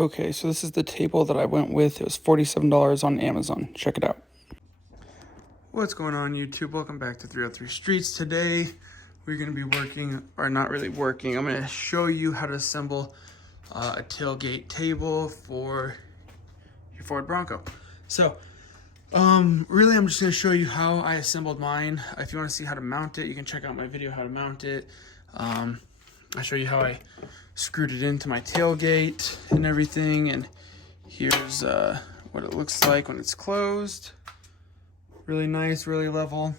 Okay, so this is the table that I went with. It was $47 on Amazon. Check it out. What's going on, YouTube? Welcome back to 303 Streets. Today, we're going to be working, or not really working. I'm going to show you how to assemble a tailgate table for your Ford Bronco. So, really, I'm just going to show you how I assembled mine. If you want to see how to mount it, you can check out my video how to mount it. I'll show you how I screwed it into my tailgate and everything, and here's what it looks like when it's closed. Really nice, really level.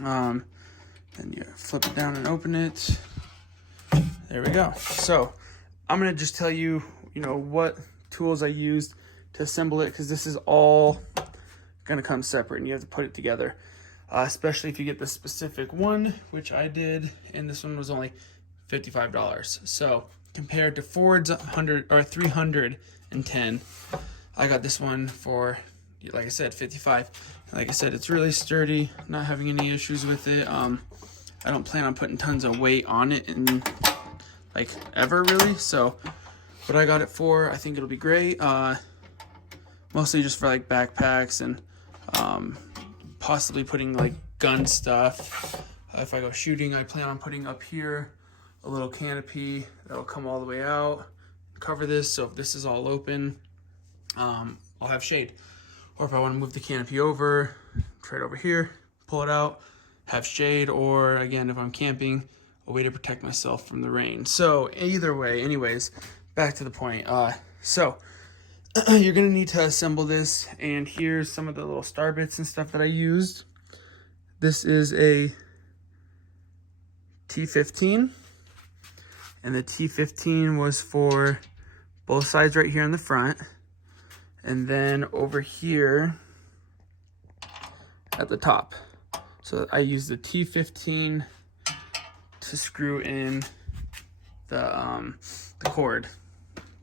Then you flip it down and open it. There we go. So I'm gonna just tell you, what tools I used to assemble it, because this is all gonna come separate and you have to put it together, especially if you get the specific one, which I did, and this one was only $55. So compared to Ford's 100 or 310, I got this one for, like I said, 55. Like I said, it's really sturdy, not having any issues with it. I don't plan on putting tons of weight on it in ever really. So what I got it for, I think it'll be great. Mostly just for backpacks and possibly putting gun stuff. If I go shooting, I plan on putting up here a little canopy that'll come all the way out, cover this, so if this is all open, I'll have shade. Or if I want to move the canopy over, right over here, pull it out, have shade, or again, if I'm camping, a way to protect myself from the rain. So either way, anyways, back to the point. So you're gonna need to assemble this, and here's some of the little star bits and stuff that I used. This is a T15. And the T15 was for both sides right here in the front. And then over here at the top. So I used the T15 to screw in the cord,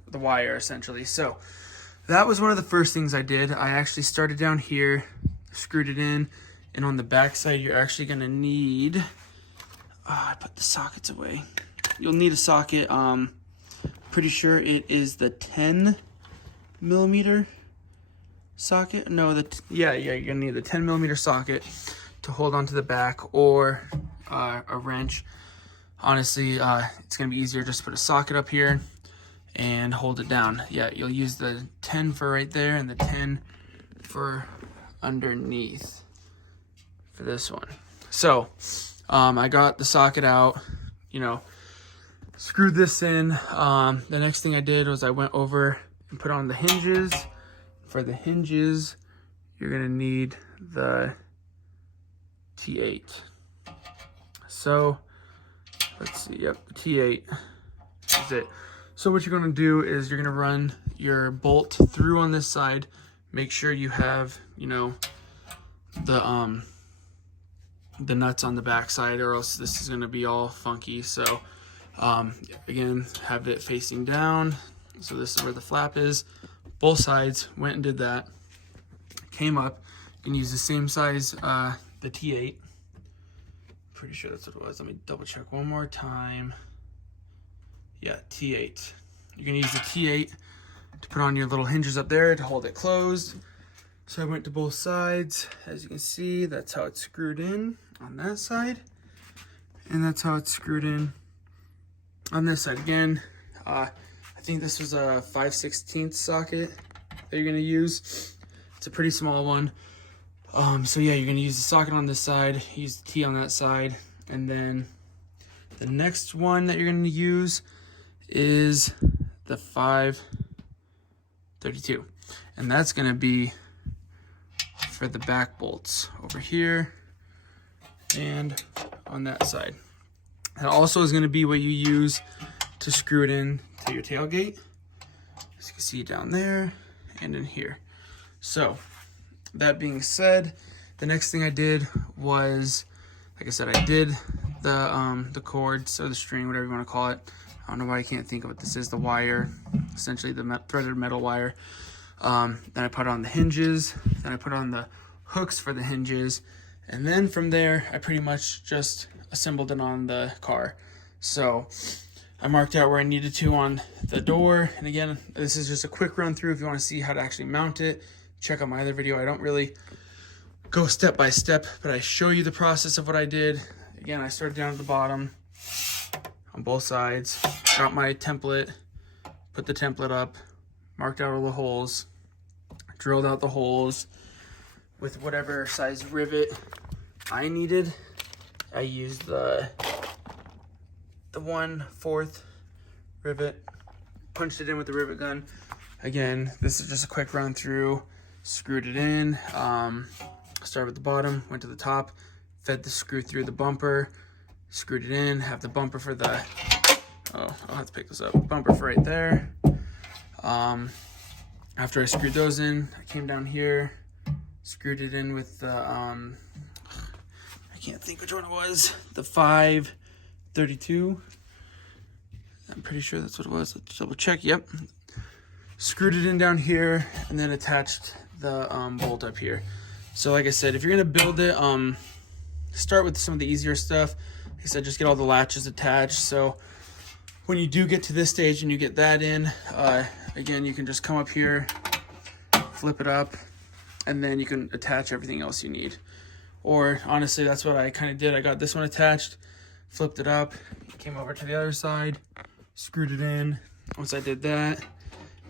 the wire essentially. So that was one of the first things I did. I actually started down here, screwed it in, and on the back side you're actually gonna need, I put the sockets away. You'll need a socket. Pretty sure it is the 10mm socket. No, you're gonna need the 10mm socket to hold onto the back, or a wrench. Honestly, it's gonna be easier just to put a socket up here and hold it down. Yeah, you'll use the 10 for right there and the 10 for underneath for this one. So I got the socket out, screwed this in. The next thing I did was I went over and put on the hinges. For the hinges, you're gonna need the T8. So let's see, yep, the T8 is it. So what you're gonna do is you're gonna run your bolt through on this side. Make sure you have, the nuts on the back side, or else this is gonna be all funky. So again, have it facing down. So this is where the flap is. Both sides, went and did that. Came up and used the same size, the T8. Pretty sure that's what it was. Let me double check one more time. Yeah, T8. You're gonna use the T8 to put on your little hinges up there to hold it closed. So I went to both sides. As you can see, that's how it's screwed in on that side. And that's how it's screwed in on this side. Again, I think this was a 5/16 socket that you're gonna use. It's a pretty small one. So yeah, you're gonna use the socket on this side, use the T on that side, and then the next one that you're gonna use is the 5/32. And that's gonna be for the back bolts over here and on that side. That also is gonna be what you use to screw it in to your tailgate. As you can see down there and in here. So that being said, the next thing I did was, like I said, I did the cords or the string, whatever you want to call it. I don't know why I can't think of what this is. The wire, essentially the threaded metal wire. Then I put on the hinges. Then I put on the hooks for the hinges. And then from there, I pretty much just assembled it on the car. So I marked out where I needed to on the door. And again, this is just a quick run through. If you want to see how to actually mount it, check out my other video. I don't really go step by step, but I show you the process of what I did. Again, I started down at the bottom on both sides, got my template, put the template up, marked out all the holes, drilled out the holes with whatever size rivet I needed. I used the 1/4 rivet, punched it in with the rivet gun. Again, this is just a quick run through, screwed it in, started at the bottom, went to the top, fed the screw through the bumper, screwed it in, have the bumper for the, oh, I'll have to pick this up, bumper for right there. After I screwed those in, I came down here, screwed it in with the, I can't think which one it was, the 532. I'm pretty sure that's what it was. Let's double check. Yep. Screwed it in down here and then attached the bolt up here. So like I said, if you're gonna build it, start with some of the easier stuff. Like I said, just get all the latches attached. So when you do get to this stage and you get that in, again, you can just come up here, flip it up, and then you can attach everything else you need. Or honestly, that's what I kind of did. I got this one attached, flipped it up, came over to the other side, screwed it in. Once I did that,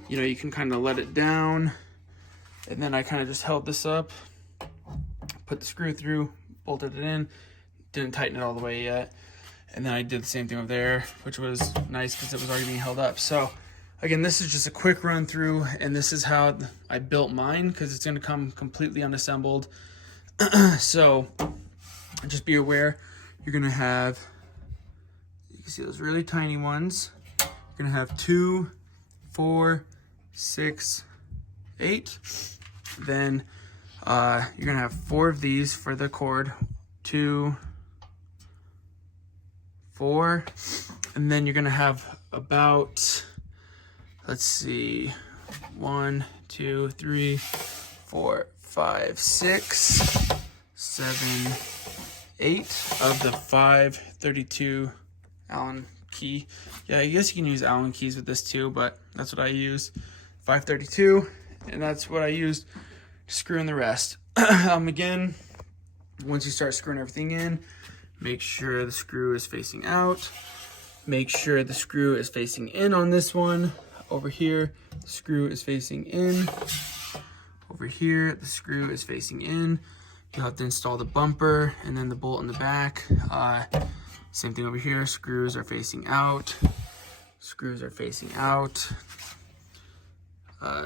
you know, you can kind of let it down. And then I kind of just held this up, put the screw through, bolted it in, didn't tighten it all the way yet. And then I did the same thing over there, which was nice because it was already being held up. So again, this is just a quick run through, and this is how I built mine because it's going to come completely unassembled. So just be aware, you're going to have, you can see those really tiny ones. You're going to have 2, 4, 6, 8. Then you're going to have 4 of these for the cord. 2, 4. And then you're going to have about, let's see, 1, 2, 3, 4, 5, 6, 7, 8 of the 532 Allen key. Yeah, I guess you can use Allen keys with this too, but that's what I use. 532, and that's what I used to screw in the rest. Again, once you start screwing everything in, make sure the screw is facing out. Make sure the screw is facing in on this one. Over here, the screw is facing in. Over here, the screw is facing in. You'll have to install the bumper and then the bolt in the back. Same thing over here, screws are facing out. Screws are facing out.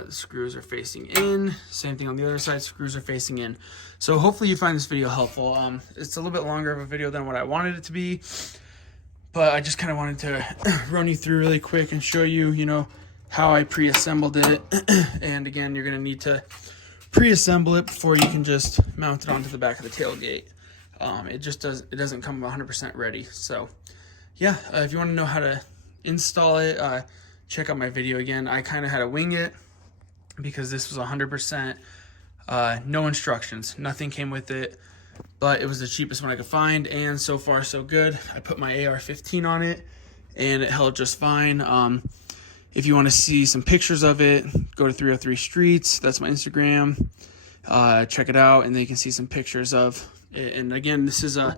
Screws are facing in. Same thing on the other side, screws are facing in. So hopefully you find this video helpful. It's a little bit longer of a video than what I wanted it to be, but I just kind of wanted to run you through really quick and show you, you know, how I pre-assembled it. And again, you're gonna need to pre-assemble it before you can just mount it onto the back of the tailgate. It doesn't come 100% ready. So yeah, if you want to know how to install it, check out my video again. I kind of had to wing it because this was 100% no instructions, nothing came with it, but it was the cheapest one I could find, and so far so good. I put my AR-15 on it and it held just fine. If you want to see some pictures of it, go to 303 Streets. That's my Instagram. Check it out, and then you can see some pictures of it. And again, this is a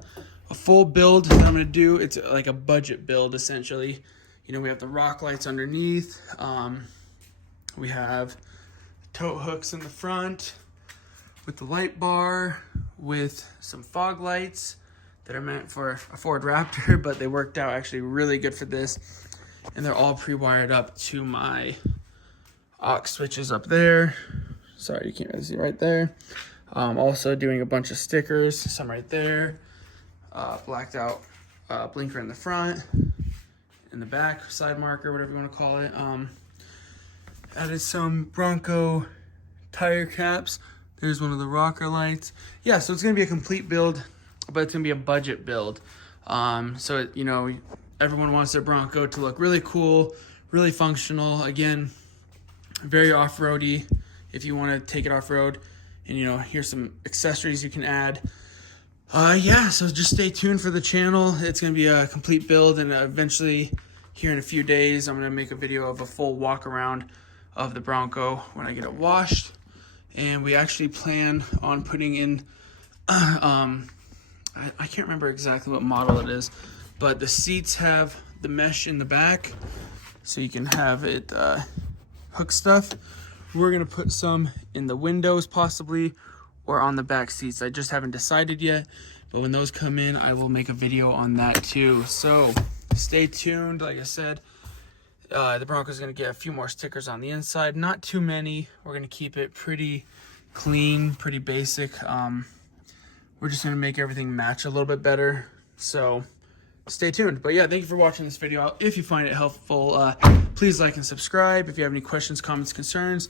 full build that I'm going to do. It's like a budget build, essentially. You know, we have the rock lights underneath. We have tote hooks in the front with the light bar, with some fog lights that are meant for a Ford Raptor, but they worked out actually really good for this. And they're all pre-wired up to my aux switches up there. Sorry, you can't really see right there. Also doing a bunch of stickers, some right there. Blacked out blinker in the front, in the back, side marker, whatever you want to call it. Added some Bronco tire caps. There's one of the rocker lights. Yeah, so it's gonna be a complete build, but it's gonna be a budget build. So you know, everyone wants their Bronco to look really cool, really functional. Again, very off-roady if you want to take it off-road. And you know, here's some accessories you can add. Yeah, so just stay tuned for the channel. It's going to be a complete build, and eventually here in a few days, I'm going to make a video of a full walk around of the Bronco when I get it washed. And we actually plan on putting in, I can't remember exactly what model it is, but the seats have the mesh in the back, so you can have it hook stuff. We're gonna put some in the windows possibly, or on the back seats. I just haven't decided yet, but when those come in, I will make a video on that too. So stay tuned. Like I said, the Bronco's gonna get a few more stickers on the inside, not too many. We're gonna keep it pretty clean, pretty basic. We're just gonna make everything match a little bit better. So stay tuned. But yeah, thank you for watching this video. If you find it helpful, please like and subscribe. If you have any questions, comments, concerns,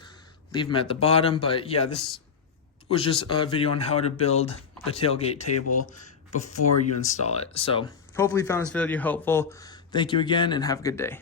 leave them at the bottom. But yeah, this was just a video on how to build the tailgate table before you install it. So hopefully you found this video helpful. Thank you again and have a good day.